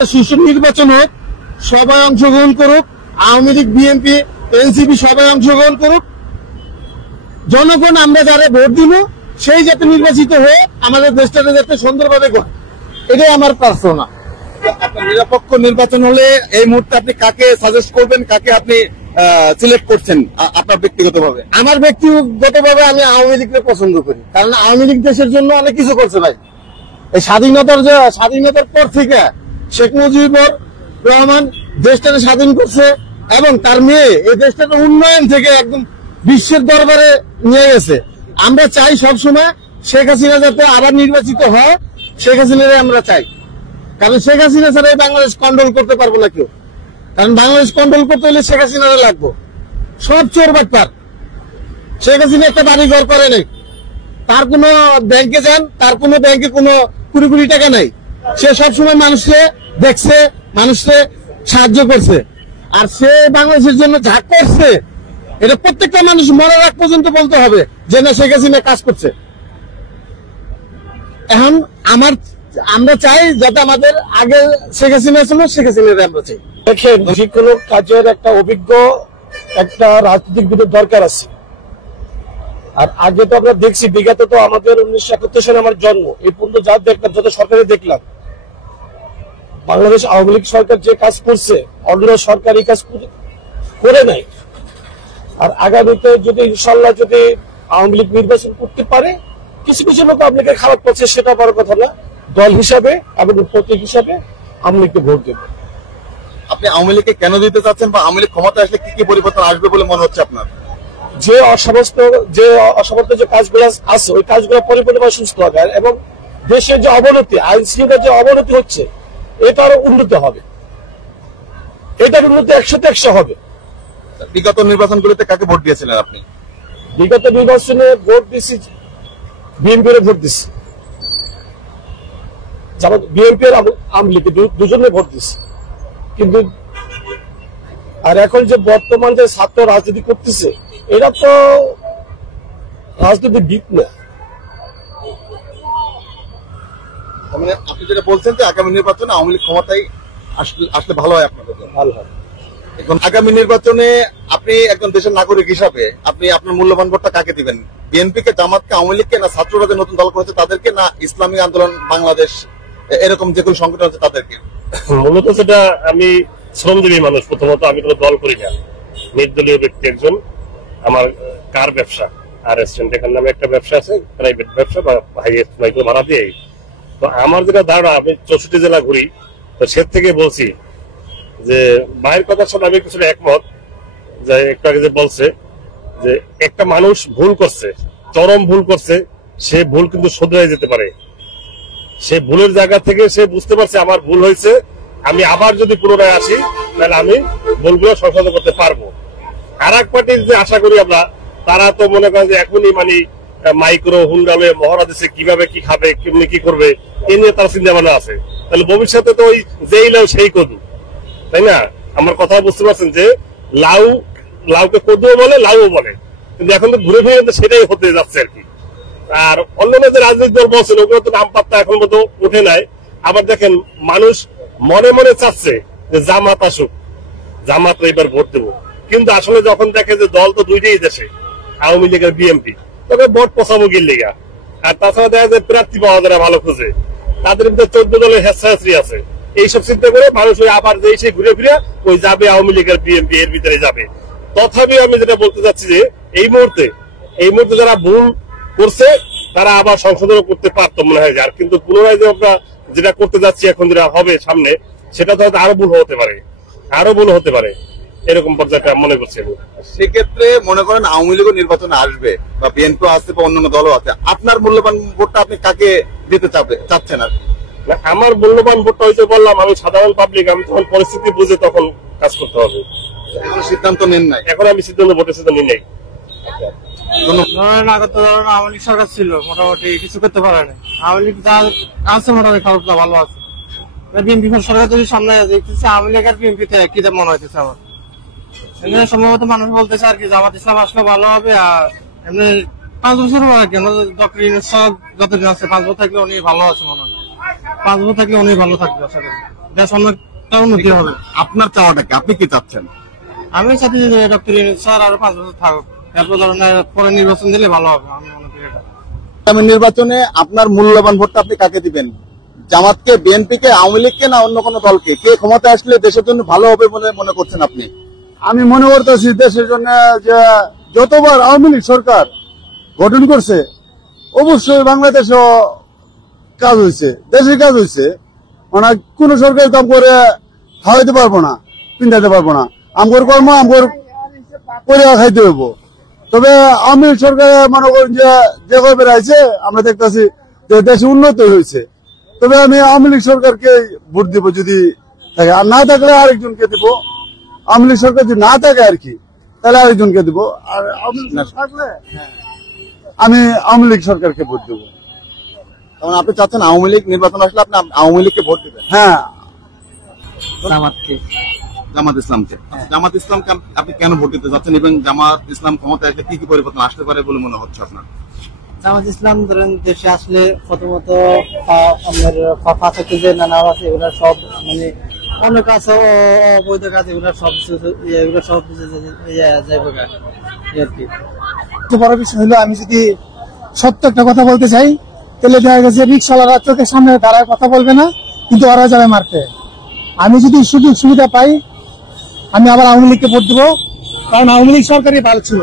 সুষ্ঠু নির্বাচন হোক, সবাই অংশগ্রহণ করুক, আওয়ামী লীগ, বিএনপি, এনসিপি সবাই অংশগ্রহণ করুক। জনগণ আমরা যারা ভোট দিব সেই যাতে নির্বাচিত হয়ে আমাদের দেশটাকে যাতে সুন্দরভাবে করে, এটাই আমার প্রার্থনা। আপনার নিরপেক্ষ নির্বাচন হলে এই মুহূর্তে আপনি কাকে সাজেস্ট করবেন, কাকে আপনি সিলেক্ট করছেন আপনার ব্যক্তিগতভাবে? আমার ব্যক্তিগতভাবে আমি আওয়ামী লীগকে পছন্দ করি, কারণ আওয়ামী লীগ দেশের জন্য অনেক কিছু করছে ভাই। এই স্বাধীনতার পর থেকে শেখ মুজিবুর রহমান দেশটাকে স্বাধীন করছে এবং তার মেয়ে এই দেশটাকে উন্নয়ন থেকে একদম বিশ্বের দরবারে নিয়ে গেছে। আমরা চাই সবসময় শেখ হাসিনা যাতে আবার নির্বাচিত হয়, শেখ হাসিনারে আমরা চাই, কারণ শেখ হাসিনা ছাড়া বাংলাদেশ কন্ট্রোল করতে পারবো না কেউ। কারণ বাংলাদেশ কন্ট্রোল করতে হলে শেখ হাসিনারে লাগবো। সব চোর বাটপার। শেখ হাসিনা একটা বাড়ি ঘর করে নেই, তার কোনো ব্যাংকে যান, তার কোনো ব্যাংকে কোনো কোটি কোটি টাকা নাই। সে সবসময় মানুষকে দেখছে, মানুষকে সাহায্য করছে, আর সে বাংলাদেশের জন্য যা করছে এটা প্রত্যেকটা মানুষ মরার আগ পর্যন্ত বলতে হবে যে না, শেখ হাসিনা কাজ করছে। এখন আমরা চাই যাতে আমাদের আগে শেখ হাসিনা ছিল, শেখ হাসিনার আমরা চাই। দেখেন, যে কোনো কাজের একটা অভিজ্ঞ একটা রাজনীতিবিদের দরকার আছে। আর আগে তো আমরা দেখছি, বিগত তো আমাদের 1971 সালে আমার জন্ম, এই পর্যন্ত যা দেখলাম, যত সরকারে দেখলাম, বাংলাদেশ আওয়ামী লীগ সরকার যে কাজ করছে অন্য সরকার এই কাজ করে নাই। আর আগামীতে যদি ইনশাল্লাহ যদি আওয়ামী লীগ নির্বাচন করতে পারে, কিছু কিছু লোক আওয়ামী লীগের খারাপ করছে, সেটা বড় কথা না। দল হিসাবে এবং প্রতীক হিসাবে আওয়ামী লীগকে ভোট দেবে। আপনি আওয়ামী লীগকে কেন দিতে চাচ্ছেন, বা আওয়ামী লীগ ক্ষমতা আসলে কি কি পরিবর্তন আসবে বলে মনে হচ্ছে আপনার? যে অসমর্থ যে কাজগুলো আছে, ওই কাজগুলো পরিপূর্ণভাবে সুস্থ হবে, এবং দেশের যে অবনতি, আইন শৃঙ্খলার যে অবনতি হচ্ছে, এটা আরো উন্নত হবে। এটার উন্নতি 100% হবে। বিগত নির্বাচনগুলোতে কাকে ভোট দিয়েছিলেন আপনি? বিগত নির্বাচনে ভোট দিচ্ছি, বিএনপির ভোট দিচ্ছি, বিএনপি আর আওয়ামী লীগ দুজনে ভোট দিচ্ছি। কিন্তু আর এখন যে বর্তমান যে ছাত্র রাজনীতি করতেছে, এরা তো রাজনীতিবিদ না। মানে আপনি যেটা বলছেন যে আগামী নির্বাচনে আওয়ামী লীগ ক্ষমতায় আসলে ভালো হয়, আপনাদের ভালো হয়। এখন আগামী নির্বাচনে আপনি একজন দেশের নাগরিক হিসাবে আপনি আপনার মূল্যবান ভোটটা কাকে দিবেন? বিএনপি কে, জামাতকে, আওয়ামী লীগকে, না ছাত্ররা যে নতুন দল করেছে তাদেরকে, না ইসলামী আন্দোলন বাংলাদেশ এরকম যে কোনো সংগঠন আছে তাদেরকে? মূলত সেটা আমি শ্রমজীবী মানুষ, প্রথমত আমি কোনো দল করি না, নির্দলীয় ব্যক্তি একজন। আমার কার ব্যবসা, আর রেস্টুরেন্ট এখানে নামে একটা ব্যবসা আছে, প্রাইভেট ব্যবসা, বা ভাইকে ভাড়া দিয়ে। তো আমার যেটা ধারণা, আমি 64 জেলা ঘুরি, তো সে থেকে বলছি যে ভাইয়ের কথার সাথে আমি কিছুটা একমত। যে একটু আগে যে বলছে যে একটা মানুষ ভুল করছে, চরম ভুল করছে, সে ভুল কিন্তু শুধরে যেতে পারে। সে ভুলের জায়গা থেকে সে বুঝতে পারছে আমার ভুল হয়েছে, আমি আবার যদি পুনরায় আসি তাহলে আমি ভুলগুলো সংশোধন করতে পারবো। আর এক পার্টির যে আশা করি আমরা, তারা তো মনে করেন যে এখনই মানে মাইক্রো হুন্ডালে মহড়া দিচ্ছে, কিভাবে কি খাবে, কেমনি কি করবে, এ নিয়ে তার চিন্তা ভাবনা আছে। তাহলে ভবিষ্যতে তো ওই যেই লাউ সেই কদু, তাই না? আমার কথা বুঝতে পারছেন যে লাউকে কদুও বলে, লাউও বলে, কিন্তু এখন তো ঘুরে ফিরে সেটাই হতে যাচ্ছে আর কি। আর অন্যান্য যে রাজনৈতিক দল বলছেন, ওগুলো তো নাম পাত্তা এখন মতো উঠে নাই। আবার দেখেন, মানুষ মনে মনে চাচ্ছে যে জামাত আসুক, জামাত এবার ভোট দেবো, কিন্তু আসলে যখন দেখে যে দল তো দুইটাই দেশে, আওয়ামী লীগ আর বিএনপি, তবে ভোট পচাবো গির লেগা। আর তাছাড়া দেখা যায় প্রার্থী পাওয়া যারা ভালো খুঁজে, তাদের মধ্যে 14 দলের হেসাহেসি আছে। এইসব চিন্তা করে মানুষ ওই আবার যে সে ঘুরে ফিরে ওই যাবে আওয়ামী লীগ আর বিএনপি, এর ভিতরে যাবে। তথাপি আমি যেটা বলতে চাচ্ছি যে এই মুহূর্তে যারা ভুল করছে তারা আবার সংশোধন করতে পারতো মনে হয়। আর কিন্তু পুনরায় যে আমরা যেটা করতে যাচ্ছি এখন, যেটা হবে সামনে, সেটা তো হয়তো আরো ভুল হতে পারে, এরকম পর্যায়ে মনে করছি আমি। সেক্ষেত্রে মনে করেন আওয়ামী লীগও নির্বাচনে আসবে, বা বিএনপিও আসছে, বা অন্যান্য দলও আছে, আপনার মূল্যবান ভোটটা আপনি কাকে দিতে চাচ্ছেন? আর আমার মূল্যবান ভোটটা হয়তো বললাম, আমি সাধারণ পাবলিক, আমি তখন পরিস্থিতি বুঝে তখন কাজ করতে হবে। এখন সিদ্ধান্ত নেন নাই? এখন আমি ভোটের সিদ্ধান্ত নিই নাই। আওয়ামী লীগ সরকার ছিল, মোটামুটি কিছু করতে পারে না। আওয়ামী লীগ যা আছে মোটামুটি খারাপ না, ভালো আছে। বিএনপি সরকার যদি সামনে দেখতেছে, আওয়ামী লীগ আর বিএনপি কি মনে হইতেছে আমার, সম্ভবত মানুষ বলতেছে আর কি জামাত ইসলাম আসলে ভালো হবে। আর এমনি 5 বছর কেন ডক্টর ইউনূস যতদিন আছে, 5 বছর থাকলে উনি ভালো আছে মনে হয়, 5 বছর থাকলে উনি ভালো থাকবে আশা করি। দেশ অনেকটা উন্নতি হবে। আপনার চাওয়াটা কি? আপনি কি চাচ্ছেন? আমি চাচ্ছি যে ডক্টর ইউনূস স্যার আরো 5 বছর থাকুক, তারপর ধরনের পরে নির্বাচন দিলে ভালো হবে, আমি মনে করি এটা। আগামী নির্বাচনে আপনার মূল্যবান ভোটটা আপনি কাকে দিবেন? জামাতকে, বিএনপিকে, আওয়ামী লীগকে, না অন্য কোনো দলকে? কে ক্ষমতা আসলে দেশের জন্য ভালো হবে বলে মনে করছেন আপনি? আমি মনে করতেছি দেশের জন্য যে যতবার আওয়ামী লীগ সরকার গঠন করছে অবশ্যই বাংলাদেশও কাজ হয়েছে, দেশের কাজ হয়েছে। মানে কোন সরকারি কাম করে খাওয়াইতে পারবো না, পিন্ধাইতে পারবো না, আমগর কর্ম আমগর করে খাইতে হইব। তবে আওয়ামী লীগ সরকার মনে করেন যে কবে আছে আমরা দেখতেছি যে দেশে উন্নতি হয়েছে। তবে আমি আওয়ামী লীগ সরকারকে ভোট দিব যদি থাকে, আর না থাকলে আরেকজনকে দিব। আওয়ামী লীগ সরকার যদি না থাকে আর কি, তাহলে আরেকজনকে দিব। আর আওয়ামী লীগ থাকলে আমি আওয়ামী লীগ সরকারকে ভোট দেবো। কারণ আপনি চাচ্ছেন আওয়ামী লীগ নির্বাচন আসলে আপনি আওয়ামী লীগকে ভোট দিবেন? হ্যাঁ, জামাত ইসলামকে। জামাত ইসলামকে আপনি কেন ভোট দিতে চাচ্ছেন এবং জামাত ইসলাম ক্ষমতায় এসে কি কি পরিবর্তন আসতে পারে বলে মনে হচ্ছে আপনার? জামাত ইসলাম ধরেন দেশে আসলে প্রথমত আপনার ফাঁসাকে যে নানা আছে এগুলো সব মানে অনেক আছে অবৈধ কাজ এগুলো সব যাইব আর কি। বড় বিষয় হলো আমি যদি সত্য একটা কথা বলতে চাই তাহলে দেখা গেছে রিক্সাওয়ালারা চোখের সামনে দাঁড়ায় কথা বলবে না, কিন্তু ওরা যাবে মারতে। আমি যদি সুযোগ সুবিধা পাই আমি আবার আওয়ামী লীগকে ভোট দেবো, কারণ আওয়ামী লীগ সরকারই ভালো ছিল।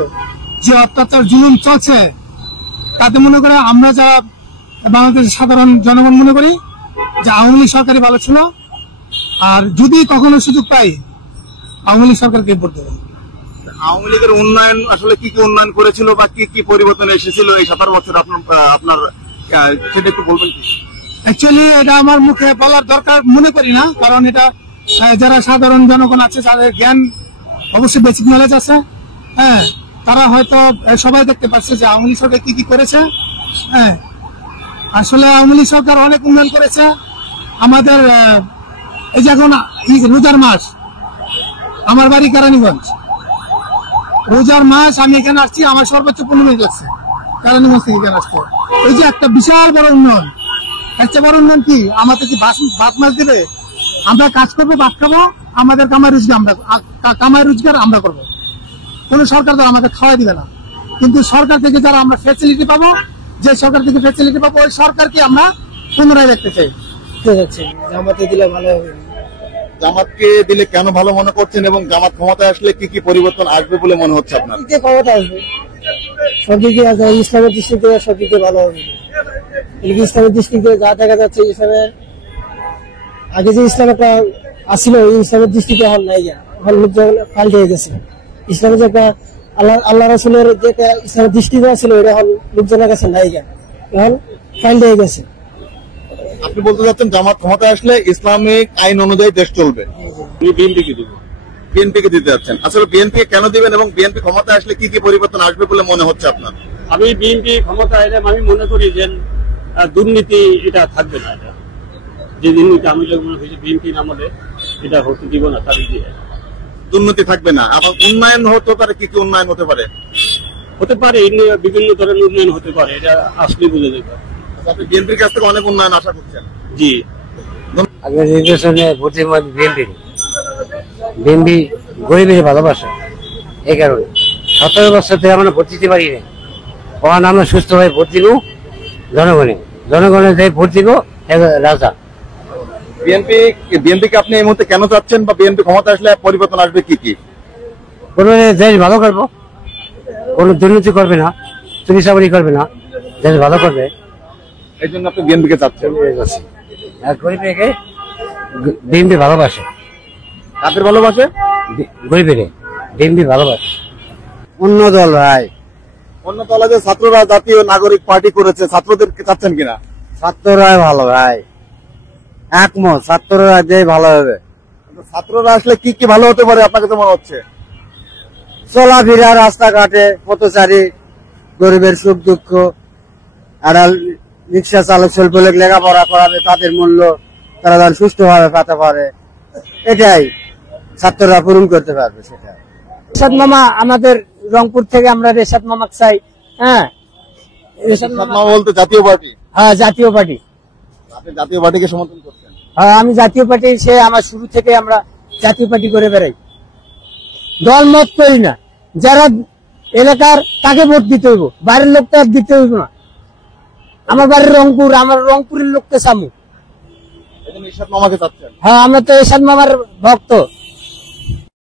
যে অত্যাচার জুলুম চলছে তাতে মনে করে আমরা যারা বাংলাদেশের সাধারণ জনগণ মনে করি যে আওয়ামী লীগ সরকারই ভালো ছিল। আর যদি কখনো সুযোগ পাই আওয়ামী লীগ সরকারকে ভোট দেবো। আওয়ামী লীগের উন্নয়ন আসলে কি কি উন্নয়ন করেছিল বা কি কি পরিবর্তন এসেছিল এই 17 বছর আপনার সেটা একটু বলবেন কি? অ্যাকচুয়ালি এটা আমার মুখে বলার দরকার মনে করি না, কারণ এটা যারা সাধারণ জনগণ আছে তাদের জ্ঞান অবশ্যই বেসিক নলেজ আছে। হ্যাঁ, তারা হয়তো সবাই দেখতে পাচ্ছে যে আওয়ামী লীগ সরকার কি কি করেছে। হ্যাঁ, আসলে আওয়ামী লীগ সরকার অনেক উন্নয়ন করেছে। আমাদের এই যে এখন রোজার মাস, আমার বাড়ি কেরানীগঞ্জ, রোজার মাস আমি এখানে আসছি, আমার সর্বোচ্চ 15 মিনিট লাগছে কেরানীগঞ্জ থেকে এখানে আসতে। এই যে একটা বিশাল বড় উন্নয়ন, একটা বড় উন্নয়ন কি আমাদের কি ভাত মাছ দেবে? আমরা কাজ করবো, ভাত খাবো, আমাদের কামাই রোজগার আমরা করবো। কোন সরকার তো আমাদের খাওয়া দিবে না, কিন্তু সরকার থেকে যারা আমরা ফ্যাসিলিটি পাবো, যে সরকার থেকে ফ্যাসিলিটি পাবো ওই সরকারকে আমরা পুনরায় দেখতে চাই। জামাতে দিলে ভালো হবে। জামাতকে দিলে কেন ভালো মনে করছেন এবং জামাত ক্ষমতায় আসলে কি কি পরিবর্তন আসবে বলে মনে হচ্ছে আপনার? ক্ষমতা আসবে সব দিকে, ইসলামের দৃষ্টি থেকে সব দিকে ভালো হবে। ইসলামের দৃষ্টি থেকে যা দেখা যাচ্ছে হিসাবে আগে যে ইসলাম একটা আসছিল ওই ইসলামের দৃষ্টিতে এখন নাই, এখন পাল্টে গেছে। ইসলামের যে একটা আল্লাহ রাসূলের যে একটা ইসলামের দৃষ্টি দেওয়া ছিল এটা এখন লোকজনের কাছে নাই, এখন পাল্টে গেছে। আপনি বলতে চাচ্ছেন জামাত ক্ষমতায় আসলে ইসলামিক আইন অনুযায়ী দেশ চলবে? বিএনপিকে দিতে যাচ্ছেন। আসলে বিএনপি কেন দিবেন এবং বিএনপি ক্ষমতায় আসলে কি কি পরিবর্তন আসবে বলে মনে হচ্ছে আপনার? আমি বিএনপি ক্ষমতা এলে আমি মনে করি যে দুর্নীতি এটা থাকবে না। এটা যে দুর্নীতি আমি মনে হয়েছে বিএনপি আমলে এটা হতে দিব না, তাদের দিয়ে দুর্নীতি থাকবে না। আবার উন্নয়ন হতে পারে, কি কি উন্নয়ন হতে পারে? হতে পারে বিভিন্ন ধরনের উন্নয়ন হতে পারে, এটা আসলে বুঝে যাবে। আপনি বিএনপির কাছ থেকে অনেক উন্নয়ন আশা করছেন? জি, আগে নির্বাচনে ভোট বিএনপি গরিবের ভালোবাসা, এই কারণে 17 বছর থেকে আমরা ভোট দিতে পারি না। ওখান আমরা সুস্থভাবে ভোট দিব জনগণের যে ভোট দিব রাজা। বিএনপিকে আপনি এই মুহূর্তে কেন চাচ্ছেন বা বিএনপি ক্ষমতা আসলে পরিবর্তন আসবে কি কি? কোন দেশ ভালো করবো, কোন দুর্নীতি করবে না, চুরি চাকরি করবে না, দেশ ভালো করবে, এই জন্য আপনি বিএনপিকে চাচ্ছেন? আর গরিবকে বিএনপি ভালোবাসে। কাদের ভালোবাসে? গরিবের বিএনপি ভালোবাসে। অন্য দল ভাই, অন্য দলে যে ছাত্ররা জাতীয় নাগরিক পার্টি করেছে, ছাত্রদেরকে চাচ্ছেন কিনা? ছাত্ররাই ভালো ভাই, একমত, ছাত্ররা যে ভালো হবে। ছাত্ররা আসলে কি কি ভালো হতে পারে আপনাকে তো মনে হচ্ছে? চলাফেরা, রাস্তাঘাটে পথচারী, গরিবের সুখ দুঃখ, আর রিক্সা চালক শিল্প লেখাপড়া করাবে, তাদের মূল্য তারা যেন সুষ্ঠুভাবে পেতে পারে, এটাই ছাত্ররা পূরণ করতে পারবে। সেটা রেশাদ মামা আমাদের রংপুর থেকে, আমরা রেশাদ মামা চাই। হ্যাঁ, রেশাদ মামা বলতে জাতীয় পার্টি? হ্যাঁ, জাতীয় পার্টি। আপনি জাতীয় পার্টিকে সমর্থন করছেন? আমি জাতীয় পার্টি, সে আমার শুরু থেকে আমরা জাতীয় পার্টি করে বেড়াই, দল মত করি না। যারা এলাকার তাকে ভোট দিতে হইব, বাইরের লোকটা দিতে হইব না। আমার বাড়ির রংপুর, আমার রংপুরের লোককে সামু। এজন্য ইরশাদ মামাকে চাচ্ছেন। হ্যাঁ, আমরা তো এরশাদ মামার ভক্ত।